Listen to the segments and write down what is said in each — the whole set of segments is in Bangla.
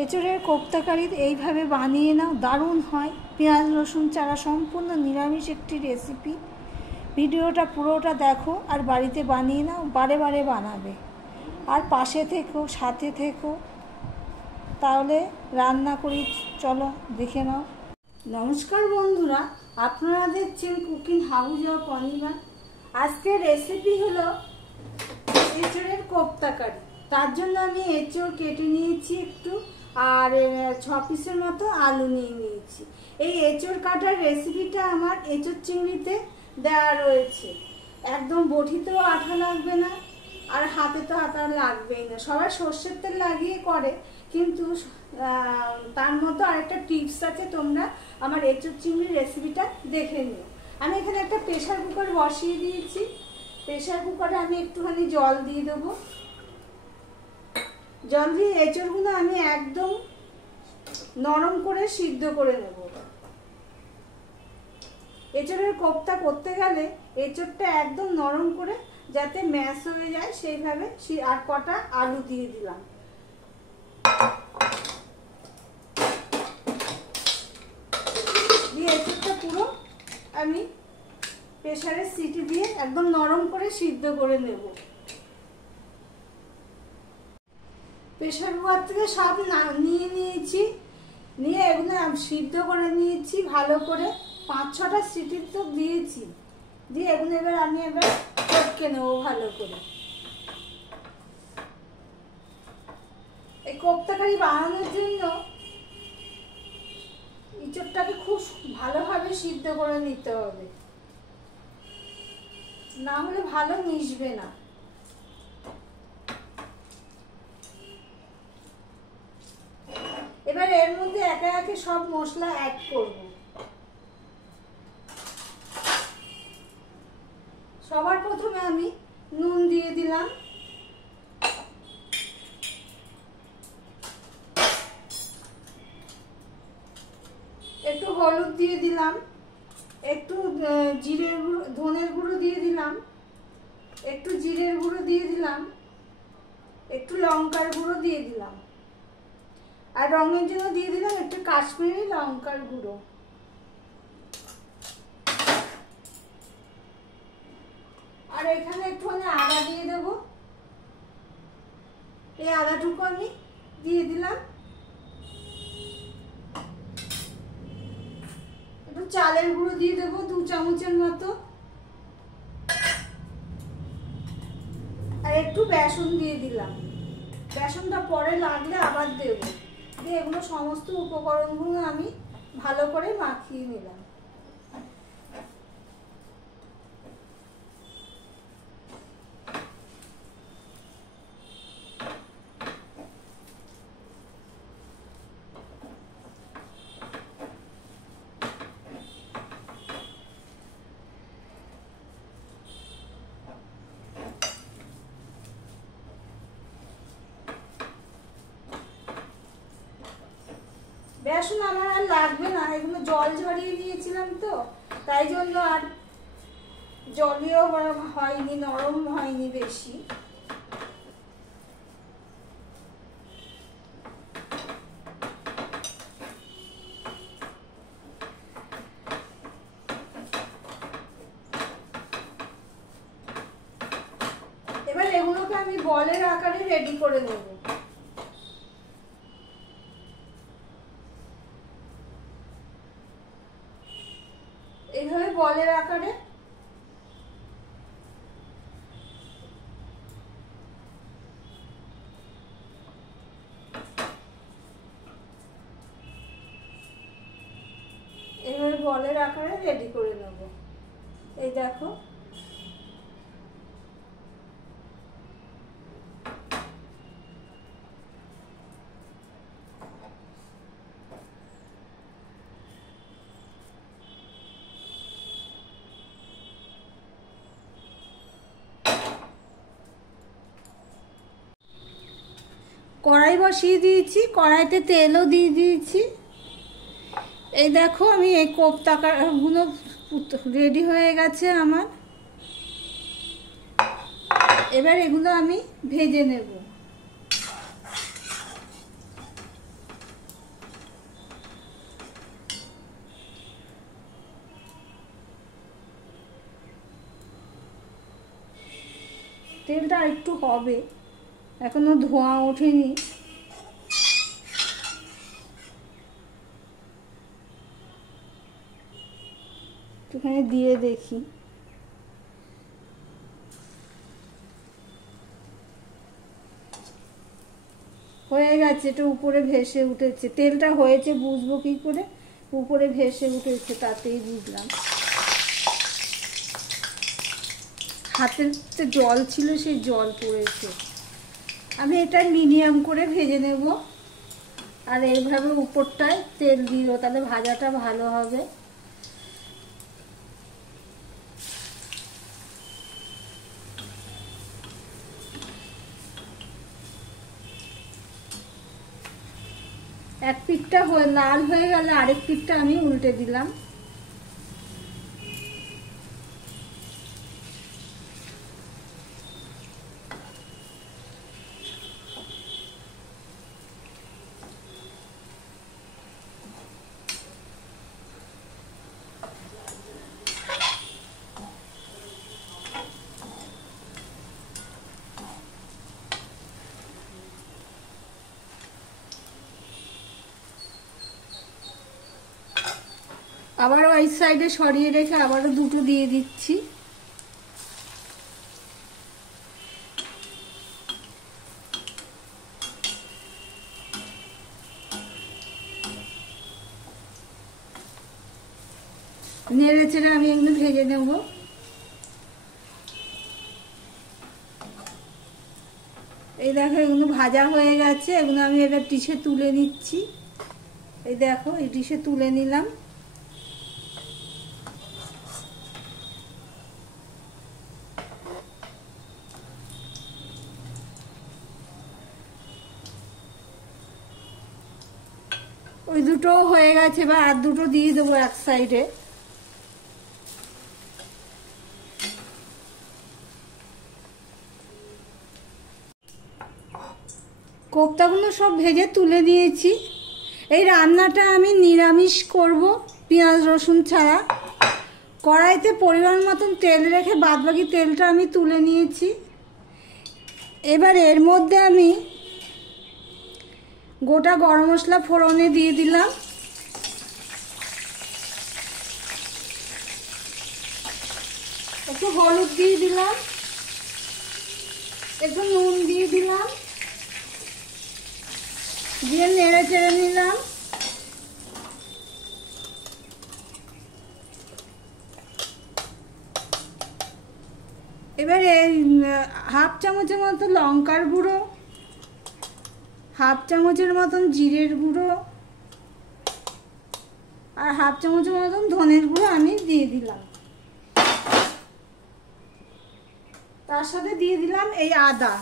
এঁচোড়ের কোপ্তাকারি এইভাবে বানিয়ে নাও, দারুণ হয়। পেঁয়াজ রসুন ছাড়া সম্পূর্ণ নিরামিষ একটি রেসিপি। ভিডিওটা পুরোটা দেখো আর বাড়িতে বানিয়ে নাও, বারে বারে বানাবে। আর পাশে থেকো, সাথে থেকো, তাহলে রান্না করি, চলো দেখে নাও। নমস্কার বন্ধুরা, আপনারা দেখছেন কুকিং হাউস অফ অনিমা। আজকের রেসিপি হলো এঁচোড়ের কোপ্তাকারি। তার জন্য আমি এঁচোড় কেটে নিয়েছি একটু, আর 6 পিসের মতো আলু নিয়ে নিয়েছি। এই এঁচোড় কাটার রেসিপিটা আমার এঁচোড় চিংড়িতে দেওয়া রয়েছে। একদম বটিতেও আঠা লাগবে না, আর হাতে তো আঠা লাগবেই না। সবাই সর্ষের তেল লাগিয়ে করে, কিন্তু তার মতো আরেকটা টিপস আছে, তোমরা আমার এঁচোড় চিংড়ির রেসিপিটা দেখে নিও। আমি এখানে একটা প্রেশার কুকার বসিয়ে দিয়েছি। প্রেশার কুকারে আমি একটুখানি জল দিয়ে দেবো। জল দিয়ে এঁচোড়গুলো আমি একদম নরম করে সিদ্ধ করে নেব। এঁচোড়ের কোপ্তা করতে গেলে এঁচোড়টা একদম নরম করে যাতে ম্যাশ হয়ে যায় সেইভাবে। আর কটা আলু দিয়ে দিলাম। দিয়ে এঁচোড়টা পুরো আমি প্রেসারের সিটি দিয়ে একদম নরম করে সিদ্ধ করে নেব। প্রেসার কুকার থেকে সব নিয়ে নিয়েছি, নিয়ে এগুলো সিদ্ধ করে নিয়েছি ভালো করে। 5-6টা সিটি তো দিয়েছি। দিয়ে এগুলো আমি চটকে নেবো ভালো করে। এই কোপ্তাকারি বানানোর জন্য এঁচোড়টাকে খুব ভালোভাবে সিদ্ধ করে নিতে হবে, না হলে ভালো মিশবে না। এবার এর মধ্যে একে একে সব মশলা অ্যাড করব। সবার প্রথমে আমি নুন দিয়ে দিলাম, একটু হলুদ দিয়ে দিলাম, একটু জিরের গুঁড়ো, ধনের গুঁড়ো দিয়ে দিলাম, একটু জিরের গুঁড়ো দিয়ে দিলাম, একটু লঙ্কার গুঁড়ো দিয়ে দিলাম, আর রঙের জন্য দিয়ে দিলাম একটু কাশ্মীরি লঙ্কার গুঁড়ো। আর এখানে একটুখানি আদা দিয়ে দেব। এই আদাটুকু আমি দিয়ে দিলাম। একটু চালের গুঁড়ো দিয়ে দেবো 2 চামচের মতো, আর একটু বেসন দিয়ে দিলাম। বেসনটা পরে লাগলে আবার দেবো। দিয়ে এগুলো সমস্ত উপকরণগুলো আমি ভালো করে মাখিয়ে নিলাম। বেসন আমার আর লাগবে না, এগুলো জল ঝরিয়ে নিয়েছিলাম তো, তাই জন্য আর জলীয় হয়নি, নরম হয়নি বেশি। এবার এগুলোকে আমি বলের আকারে রেডি করে নেব। এইভাবে বলের আকারে রেডি করে নেব। এই দেখো, কড়াই বসিয়ে দিয়েছি, কড়াইতে তেলও দিয়ে দিয়েছি। এই দেখো, আমি এই কোপ্তাগুলো রেডি হয়ে গেছে আমার। এবার এগুলো আমি ভেজে নেব। তেলটা একটু হবে, এখনো ধোঁয়া ওঠেনি। একটুখানি দিয়ে দেখি। হয়ে গেছে, এটা উপরে ভেসে উঠেছে। তেলটা হয়েছে বুঝবো কি করে? উপরে ভেসে উঠেছে, তাতেই বুঝলাম। হাতেতে জল ছিল, সেই জল পড়েছে। আমি এটা মিডিয়াম করে ভেজে নেব, আর এইভাবে উপরটায় তেল দিও, তাহলে ভাজাটা ভালো হবে। এক পিঠটা লাল হয়ে গেলে আরেক পিঠটা আমি উল্টে দিলাম। আবারও এই সাইডে সরিয়ে রেখে আবারও দুটো দিয়ে দিচ্ছি। নেড়ে চেড়ে আমি এগুলো ভেজে নেব। এই দেখো এগুলো ভাজা হয়ে গেছে, এগুলো আমি এবার ডিশে তুলে নিচ্ছি। এই দেখো এই ডিশে তুলে নিলাম। ওই দুটো হয়ে গেছে, বা আর দুটো দিয়ে দেবো এক সাইডে। কোপ্তাগুলো সব ভেজে তুলে দিয়েছি। এই রান্নাটা আমি নিরামিষ করব, পেঁয়াজ রসুন ছাড়া। কড়াইতে পরিমাণ মতন তেল রেখে বাদবাকি তেলটা আমি তুলে নিয়েছি। এবার এর মধ্যে আমি গোটা গরম মশলা ফোড়নে দিয়ে দিলাম। একটু হলুদ দিয়ে দিলাম, একটু নুন দিয়ে দিলাম, দিয়ে নেড়ে চেড়ে নিলাম। এবারে হাফ চামচের মতো লঙ্কার গুঁড়ো, হাফ চামচের মতন জিরের গুঁড়ো, আর হাফ চামচের মতন ধনের গুঁড়ো আমি দিয়ে দিলাম। তার সাথে দিয়ে দিলাম এই আদা,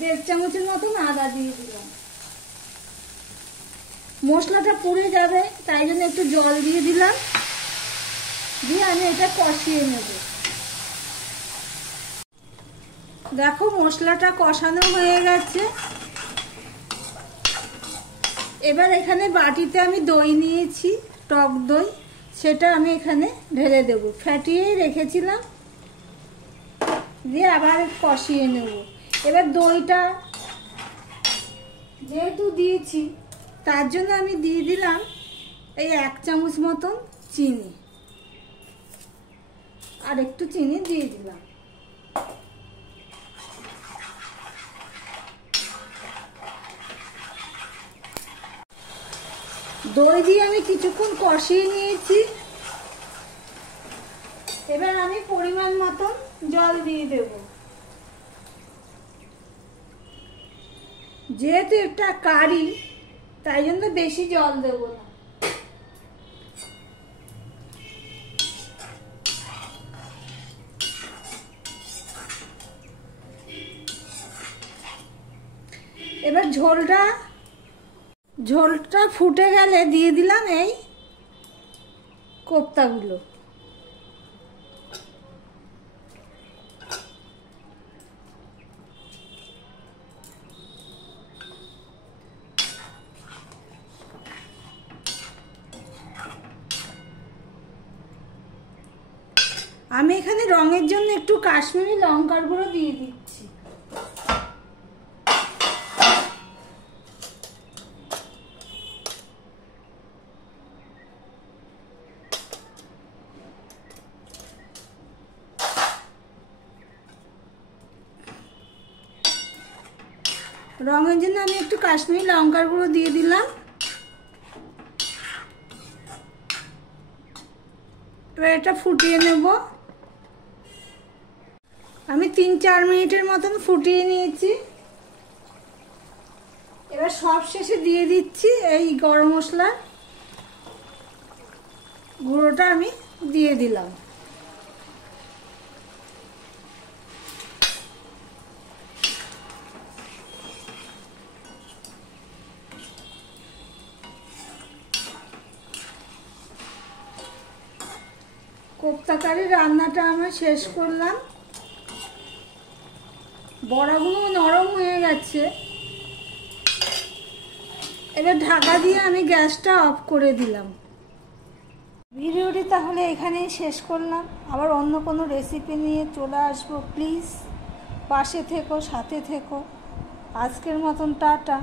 1.5 চামচের মতন আদা দিয়ে দিলাম। মশলাটা পুড়ে যাবে, তাই জন্য একটু জল দিয়ে দিলাম, দিয়ে আমি এটা কষিয়ে নেব। দেখো মশলাটা কষানো হয়ে গেছে। এবার এখানে বাটিতে আমি দই নিয়েছি, টক দই, সেটা আমি এখানে ঢেলে দেব। ফ্যাটিয়ে রেখেছিলাম, দিয়ে আবার কষিয়ে নেব। এবার দইটা যেহেতু দিয়েছি, তার জন্য আমি দিয়ে দিলাম এই 1 চামচ মতন চিনি, আর একটু চিনি দিয়ে দিলাম। দই দিয়ে আমি কিছুক্ষণ কষিয়ে নিয়েছি। এবার আমি পরিমাণ মতন জল দিয়ে দেব। যেহেতু এটা কারি, তাই জন্য বেশি জল দেব না। এবার ঝোলটা ফুটে গেলে দিয়ে দিলাম এই কোপ্তাগুলো। আমি এখানে রঙের জন্য একটু কাশ্মীরি লঙ্কার গুঁড়ো দিয়ে দিচ্ছি। রঙের জন্য আমি একটু কাশ্মীরি লঙ্কার গুঁড়ো দিয়ে দিলাম। এবার এটা ফুটিয়ে নেব। আমি 3-4 মিনিটের মতন ফুটিয়ে নিয়েছি। এবার সব শেষে দিয়ে দিচ্ছি এই গরম মশলার গুঁড়োটা আমি দিয়ে দিলাম। কোপ্তা কারি রান্নাটা আমি শেষ করলাম। বড়াগুলো নরম হয়ে গেছে। এবার ঢাকা দিয়ে আমি গ্যাসটা অফ করে দিলাম। ভিডিওটি তাহলে এখানেই শেষ করলাম। আবার অন্য কোনো রেসিপি নিয়ে চলে আসবো। প্লিজ পাশে থেকো, সাথে থেকো। আজকের মতন টাটা।